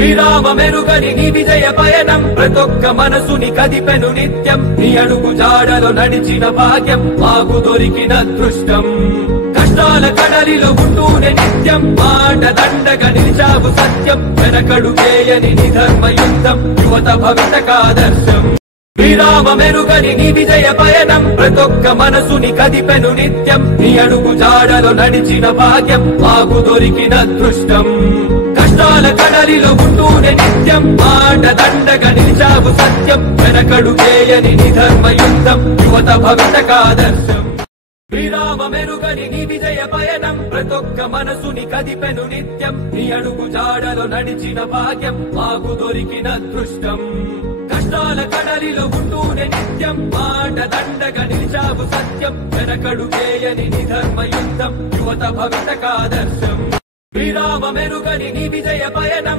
శ్రీరామ మెరుగని నీ విజయ పయనం ప్రతొక్క మనసుని కదిపెను నిత్యం నీ అడుగు జాడలో నడిచిన భాగ్యం మాకు దొరికిన అదృష్టం కష్టాల కడలిలో ఉంటూనే నిత్యం మాట దండగా నిలిచావు సత్యం వెనకడు చేయని నీ ధర్మయుద్ధం యువత భవితకాదర్శం శ్రీరామ మెరుగని నీ విజయ పయనం ప్రతొక్క మనసుని కదిపెను నిత్యం నీ అడుగు జాడలో నడిచిన భాగ్యం మాకు దొరికిన అదృష్టం కష్టాల కడలిలో ఉంటూనే నిత్యం మాట దండగా నిలిచావు సత్యం వెనకడు చేయని నీ ధర్మయుద్ధం యువత భవితకాదర్శం శ్రీరామ మెరుగని నీ విజయ పయనం ప్రతొక్క మనసుని కదిపెను నిత్యం నీ అడుగు జాడలో నడిచిన భాగ్యం మాకు దొరికిన అదృష్టం కష్టాల కడలిలో ఉంటూనే నిత్యం మాట దండగా నిలిచావు సత్యం వెనకడు చేయని నీ ధర్మయుద్ధం యువత భవితకాదర్శం శ్రీరామ మెరుగని నీ విజయ పయనం